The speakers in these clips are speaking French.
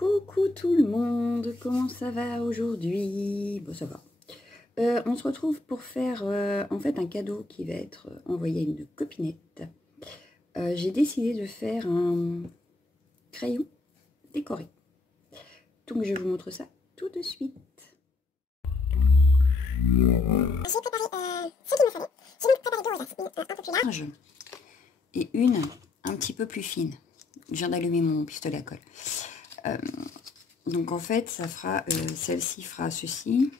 Coucou tout le monde, comment ça va aujourd'hui? Bon, ça va. On se retrouve pour faire en fait un cadeau qui va être envoyé à une copinette. J'ai décidé de faire un crayon décoré. Donc je vous montre ça tout de suite. J'ai préparé ce qu'il me fallait. J'ai donc préparé deux rosaces, une un peu plus large et une un petit peu plus fine. Je viens d'allumer mon pistolet à colle. Donc en fait, ça fera, celle-ci fera ceci.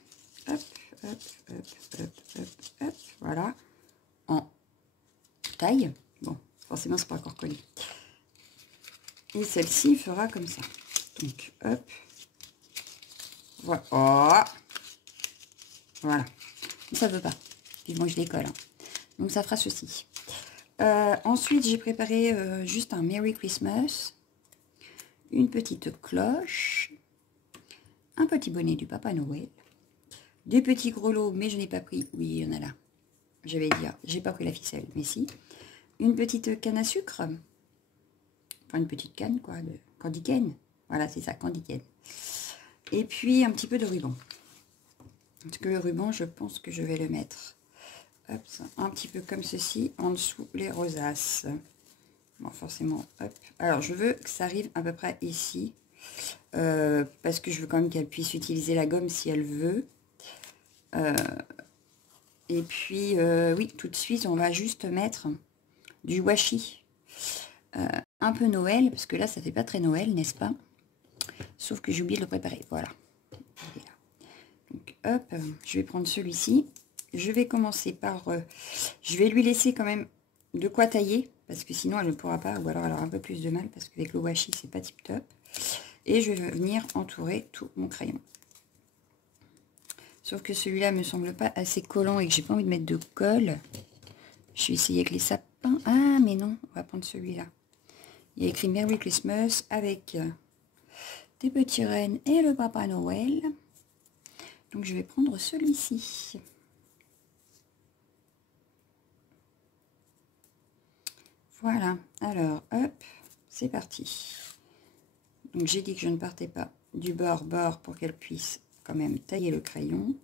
Hop, hop, hop, hop, hop, hop, voilà. En taille. Bon, forcément, c'est pas encore collé. Et celle-ci fera comme ça. Donc, hop. Voilà. Oh. Voilà. Ça veut pas. Vivement que je décolle. Hein. Donc, ça fera ceci. Ensuite, j'ai préparé juste un Merry Christmas. Une petite cloche. Un petit bonnet du Papa Noël. Des petits grelots, mais je n'ai pas pris. Oui, il y en a là. Je vais dire, j'ai pas pris la ficelle, mais si. Une petite canne à sucre. Enfin, une petite canne, quoi, de candy cane. Voilà, c'est ça, candy cane. Et puis, un petit peu de ruban. Parce que le ruban, je pense que je vais le mettre hop, un petit peu comme ceci, en dessous les rosaces. Bon, forcément, hop. Alors, je veux que ça arrive à peu près ici. Parce que je veux quand même qu'elle puisse utiliser la gomme si elle veut. Et puis, oui, tout de suite, on va juste mettre du washi. Un peu Noël, parce que là, ça fait pas très Noël, n'est-ce pas? Sauf que j'ai oublié de le préparer. Voilà. Donc, hop, je vais prendre celui-ci. Je vais commencer par... je vais lui laisser quand même de quoi tailler, parce que sinon, elle ne pourra pas, ou alors elle aura un peu plus de mal, parce qu'avec le washi, c'est pas tip-top. Et je vais venir entourer tout mon crayon. Sauf que celui-là me semble pas assez collant et que j'ai pas envie de mettre de colle. Je vais essayer avec les sapins. Ah, mais non, on va prendre celui-là. Il y a écrit Merry Christmas avec des petits rennes et le Papa Noël. Donc, je vais prendre celui-ci. Voilà. Alors, hop, c'est parti. Donc, j'ai dit que je ne partais pas du bord pour qu'elle puisse quand même tailler le crayon.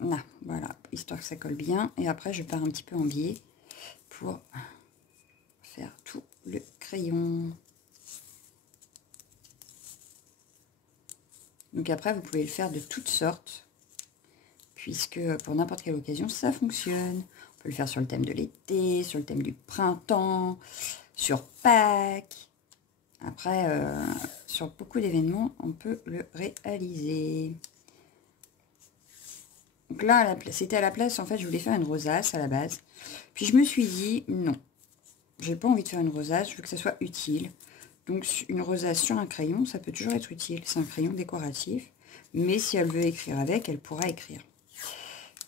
Là, voilà, histoire que ça colle bien. Et après, je pars un petit peu en biais pour faire tout le crayon. Donc après, vous pouvez le faire de toutes sortes, puisque pour n'importe quelle occasion, ça fonctionne. On peut le faire sur le thème de l'été, sur le thème du printemps, sur Pâques. Après, sur beaucoup d'événements, on peut le réaliser. Donc là, c'était à la place, en fait, je voulais faire une rosace à la base. Puis je me suis dit, non, j'ai pas envie de faire une rosace, je veux que ça soit utile. Donc une rosace sur un crayon, ça peut toujours être utile. C'est un crayon décoratif. Mais si elle veut écrire avec, elle pourra écrire.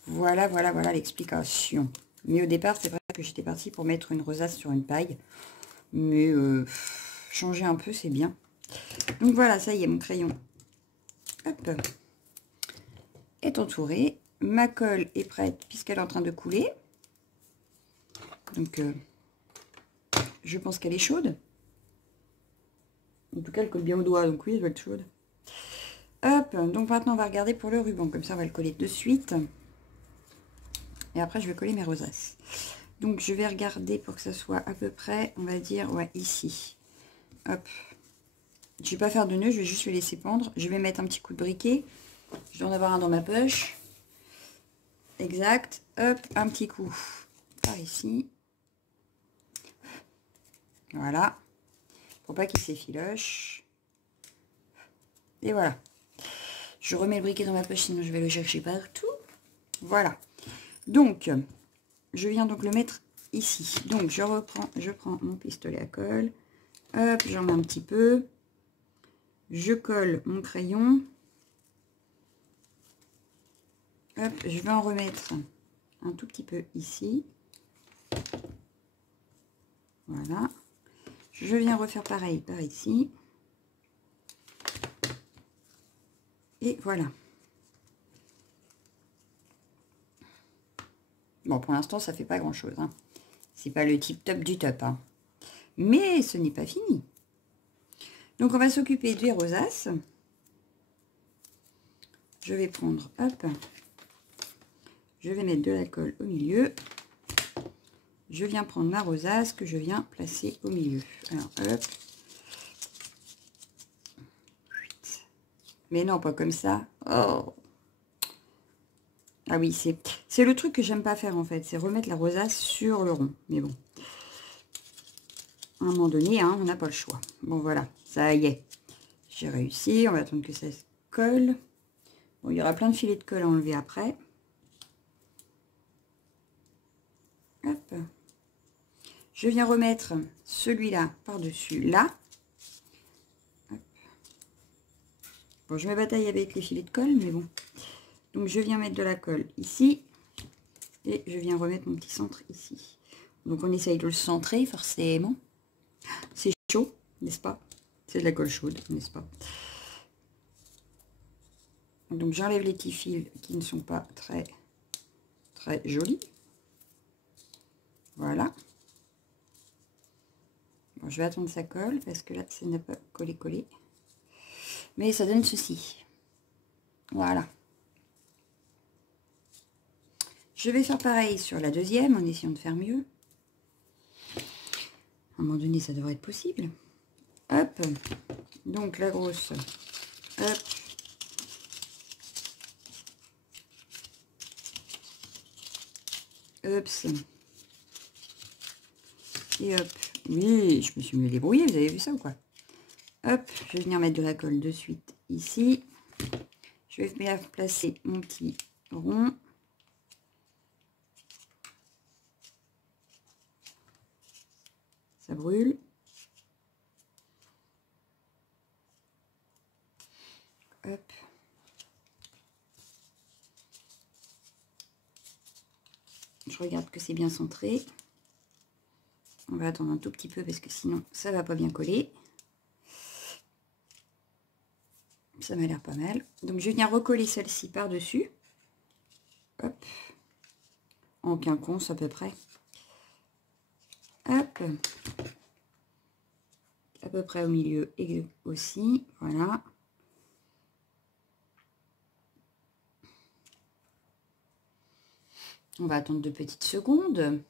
Voilà, voilà, voilà l'explication. Mais au départ, c'est vrai que j'étais partie pour mettre une rosace sur une paille. Mais changer un peu, c'est bien. Donc voilà, ça y est, mon crayon hop, est entouré. Ma colle est prête puisqu'elle est en train de couler. Donc, je pense qu'elle est chaude. En tout cas, elle colle bien au doigt, donc oui, elle va être chaude. Hop, donc maintenant, on va regarder pour le ruban. Comme ça, on va le coller de suite. Et après, je vais coller mes rosaces. Donc, je vais regarder pour que ça soit à peu près, on va dire, ouais, ici. Hop. Je vais pas faire de nœud, je vais juste le laisser pendre. Je vais mettre un petit coup de briquet. Je dois en avoir un dans ma poche. Exact. Hop, un petit coup par ici. Voilà. Pour pas qu'il s'effiloche. Et voilà. Je remets le briquet dans ma poche, sinon je vais le chercher partout. Voilà. Donc, je viens donc le mettre ici. Donc, je prends mon pistolet à colle. Hop, j'en mets un petit peu. Je colle mon crayon. Hop, je vais en remettre un tout petit peu ici. Voilà. Je viens refaire pareil par ici. Et voilà. Bon, pour l'instant, ça fait pas grand-chose. Hein. C'est pas le tip top du top. Hein. Mais ce n'est pas fini. Donc, on va s'occuper des rosaces. Je vais prendre, hop, je vais mettre de la colle au milieu. Je viens prendre ma rosace que je viens placer au milieu. Alors, hop. Mais non, pas comme ça. Oh. Ah oui, c'est le truc que j'aime pas faire en fait. C'est remettre la rosace sur le rond. Mais bon. À un moment donné, hein, on n'a pas le choix. Bon, voilà. Ça y est. J'ai réussi. On va attendre que ça se colle. Bon, il y aura plein de filets de colle à enlever après. Hop. Je viens remettre celui-là par-dessus là. Hop. Bon, je me bataille avec les filets de colle, mais bon. Donc, je viens mettre de la colle ici. Et je viens remettre mon petit centre ici. Donc, on essaye de le centrer, forcément. C'est chaud, n'est-ce pas? C'est de la colle chaude, n'est-ce pas? Donc, j'enlève les petits fils qui ne sont pas très jolis. Voilà. Bon, je vais attendre que ça colle parce que là, ça n'a pas collé. Mais ça donne ceci. Voilà. Je vais faire pareil sur la deuxième en essayant de faire mieux. À un moment donné, ça devrait être possible. Hop. Donc, la grosse. Hop. Hop. Et hop. Oui, je me suis mieux débrouillée. Vous avez vu ça ou quoi? Hop. Je vais venir mettre de la colle de suite ici. Je vais bien placer mon petit rond. Ça brûle. Hop. Je regarde que c'est bien centré. On va attendre un tout petit peu parce que sinon ça va pas bien coller. Ça m'a l'air pas mal. Donc je viens recoller celle-ci par-dessus. Hop. En quinconce à peu près. Hop. À peu près au milieu et aussi. Voilà. On va attendre 2 petites secondes.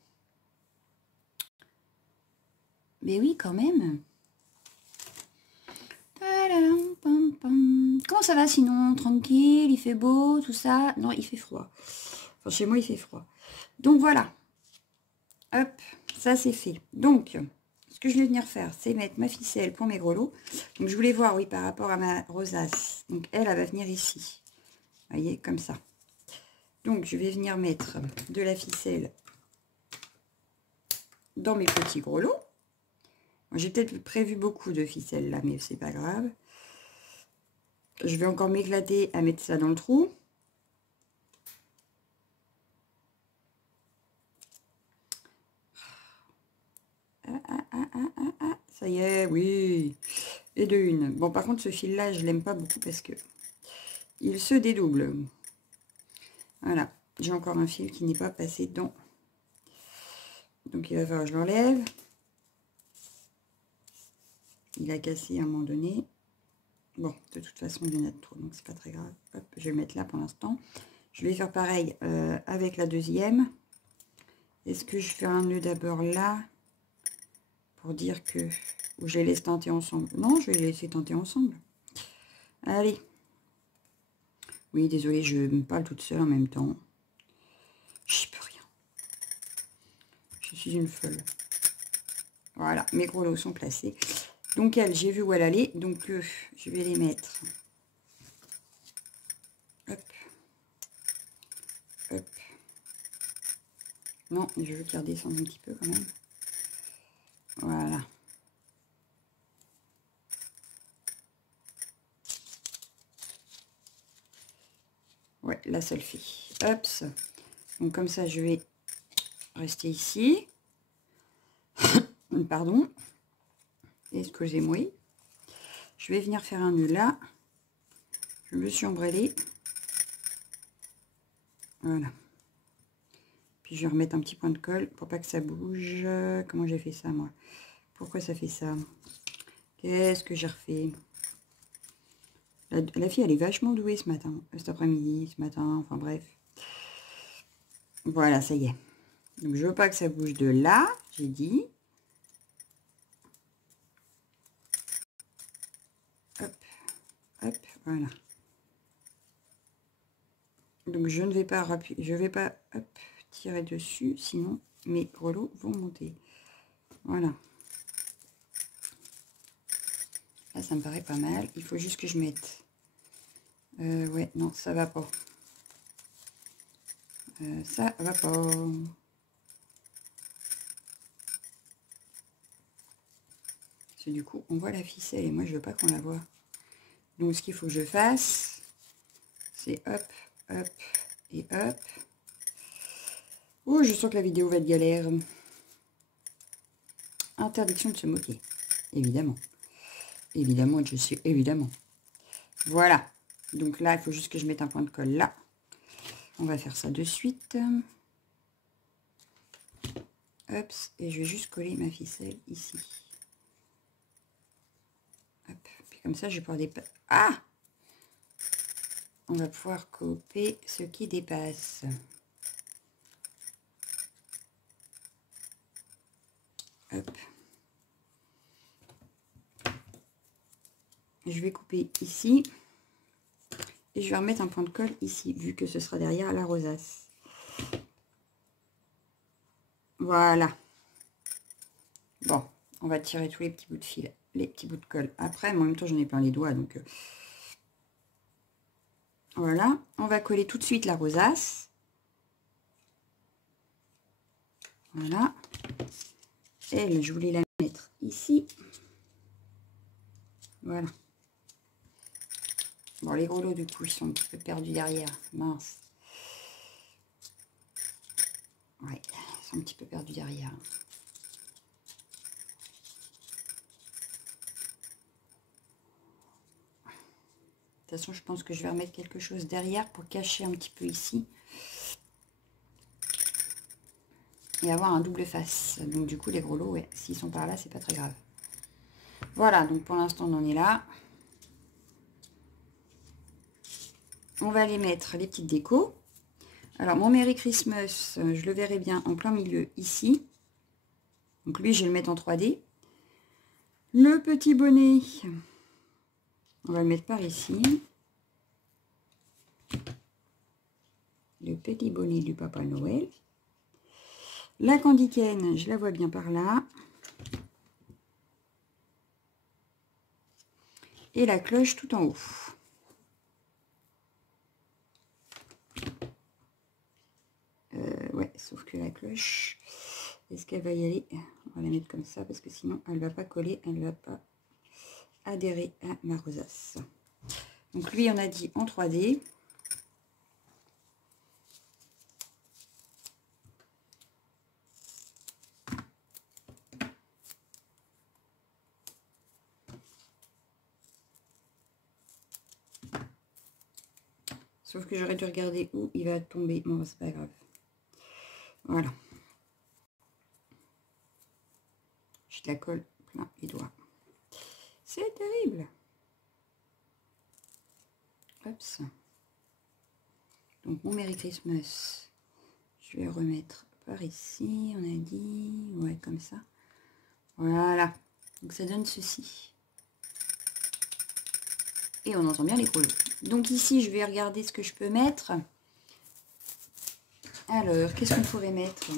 Mais oui, quand même. Comment ça va sinon? Tranquille, il fait beau, tout ça? Non, il fait froid. Enfin, chez moi, il fait froid. Donc, voilà. Hop, ça, c'est fait. Donc, ce que je vais venir faire, c'est mettre ma ficelle pour mes grelots. Donc, je voulais voir, oui, par rapport à ma rosace. Donc, elle va venir ici. Vous voyez, comme ça. Donc, je vais venir mettre de la ficelle dans mes petits grelots. J'ai peut-être prévu beaucoup de ficelle là, mais c'est pas grave. Je vais encore m'éclater à mettre ça dans le trou. Ça y est, oui. Et de une. Bon, par contre, ce fil-là, je l'aime pas beaucoup parce que il se dédouble. Voilà. J'ai encore un fil qui n'est pas passé dedans. Donc, il va falloir que je l'enlève. Il a cassé à un moment donné. Bon, de toute façon, il y en a de trop, donc c'est pas très grave. Hop, je vais le mettre là pour l'instant. Je vais faire pareil avec la deuxième. Est-ce que je fais un nœud d'abord là pour dire que... Ou je les laisse tenter ensemble? Non, je vais les laisser tenter ensemble. Allez. Oui, désolée, je me parle toute seule en même temps. J'y peux rien. Je suis une folle. Voilà, mes gros lots sont placés. Donc elle, j'ai vu où elle allait. Donc je vais les mettre. Hop. Hop. Non, je veux qu'ils redescendent un petit peu quand même. Voilà. Ouais, la seule fille. Hop. Donc comme ça, je vais rester ici. Pardon. Excusez-moi. Je vais venir faire un nœud là. Je me suis emballée. Voilà. Puis je vais remettre un petit point de colle pour pas que ça bouge. Comment j'ai fait ça moi? Pourquoi ça fait ça? Qu'est-ce que j'ai refait? La fille, elle est vachement douée ce matin, cet après-midi, ce matin, enfin bref. Voilà, ça y est. Donc, je veux pas que ça bouge de là, j'ai dit. Hop, hop, voilà. Donc, je ne vais pas appuyer, je vais pas hop, tirer dessus, sinon mes grelots vont monter. Voilà. Là, ça me paraît pas mal. Il faut juste que je mette. Ouais, non, ça va pas. Ça va pas. Parce que du coup, on voit la ficelle et moi, je veux pas qu'on la voie. Donc, ce qu'il faut que je fasse, c'est hop, hop et hop. Oh, je sens que la vidéo va être galère. Interdiction de se moquer. Évidemment. Évidemment, je suis évidemment. Voilà. Donc là, il faut juste que je mette un point de colle là. On va faire ça de suite. Hop, et je vais juste coller ma ficelle ici. Hop, puis comme ça, je vais pouvoir dépasser. Ah! On va pouvoir couper ce qui dépasse. Hop. Je vais couper ici. Et je vais remettre un point de colle ici, vu que ce sera derrière la rosace. Voilà. Bon, on va tirer tous les petits bouts de fil, les petits bouts de colle. Après, mais en même temps, j'en ai plein les doigts, donc... Voilà. On va coller tout de suite la rosace. Voilà. Elle, je voulais la mettre ici. Voilà. Bon, les grelots, du coup, ils sont un petit peu perdus derrière. Mince. Ouais, ils sont un petit peu perdus derrière. De toute façon, je pense que je vais remettre quelque chose derrière pour cacher un petit peu ici. Et avoir un double face. Donc, du coup, les grelots, ouais, s'ils sont par là, c'est pas très grave. Voilà, donc pour l'instant, on en est là. On va aller mettre les petites décos. Alors, mon Merry Christmas, je le verrai bien en plein milieu ici. Donc, lui, je vais le mettre en 3D. Le petit bonnet, on va le mettre par ici. Le petit bonnet du Papa Noël. La candicaine, je la vois bien par là. Et la cloche tout en haut. Ouais, sauf que la cloche, est-ce qu'elle va y aller? On va la mettre comme ça parce que sinon elle ne va pas coller, elle ne va pas adhérer à ma rosace. Donc lui, on a dit en 3D. Sauf que j'aurais dû regarder où il va tomber. Bon, c'est pas grave. Voilà. Je la colle plein les doigts. C'est terrible. Hop. Donc mon Merry Christmas, je vais remettre par ici. On a dit, ouais, comme ça. Voilà. Donc ça donne ceci. Et on entend bien les grelots. Donc ici, je vais regarder ce que je peux mettre. Alors, qu'est-ce qu'on pourrait mettre?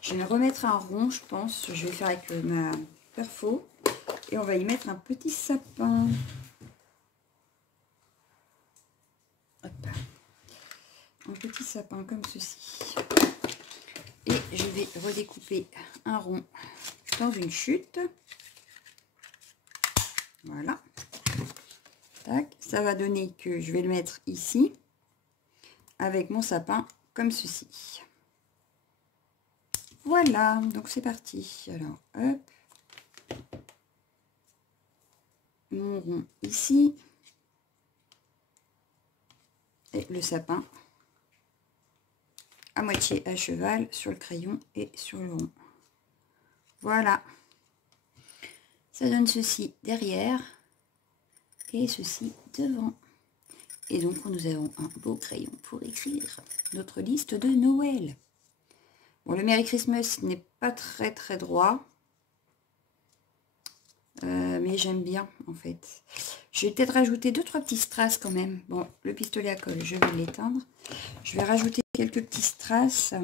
Je vais remettre un rond, je pense. Je vais faire avec ma perfo. Et on va y mettre un petit sapin. Hop. Un petit sapin comme ceci. Et je vais redécouper un rond dans une chute. Voilà. Tac. Ça va donner que je vais le mettre ici. Avec mon sapin comme ceci. Voilà, donc c'est parti. Alors, hop. Mon rond ici. Et le sapin à moitié à cheval sur le crayon et sur le rond. Voilà. Ça donne ceci derrière et ceci devant. Et donc, nous avons un beau crayon pour écrire notre liste de Noël. Bon, le Merry Christmas n'est pas très droit. Mais j'aime bien, en fait. Je vais peut-être rajouter 2-3 petits strass quand même. Bon, le pistolet à colle, je vais l'éteindre. Je vais rajouter quelques petits strass.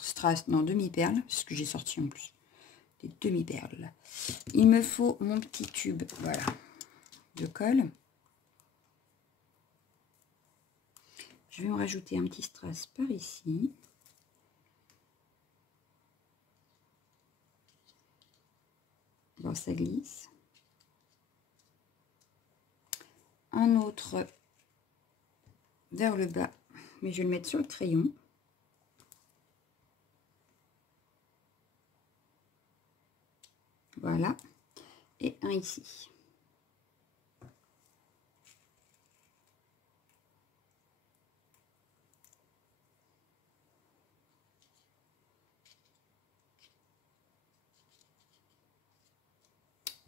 Strass, non, demi-perles, c'est ce que j'ai sorti en plus. Des demi-perles. Il me faut mon petit tube, voilà, de colle. Je vais en rajouter un petit strass par ici. Bon, ça glisse. Un autre vers le bas, mais je vais le mettre sur le crayon. Voilà. Et un ici.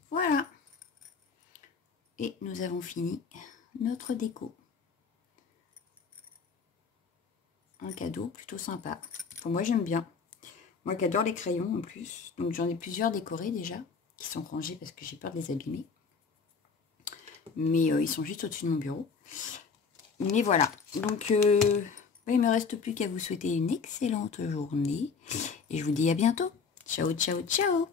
Voilà. Et nous avons fini notre déco. Un cadeau plutôt sympa. Pour moi, j'aime bien. Moi qui adore les crayons en plus. Donc j'en ai plusieurs décorés déjà, qui sont rangés parce que j'ai peur de les abîmer. Mais ils sont juste au-dessus de mon bureau. Mais voilà. Donc il ne me reste plus qu'à vous souhaiter une excellente journée. Et je vous dis à bientôt. Ciao, ciao, ciao.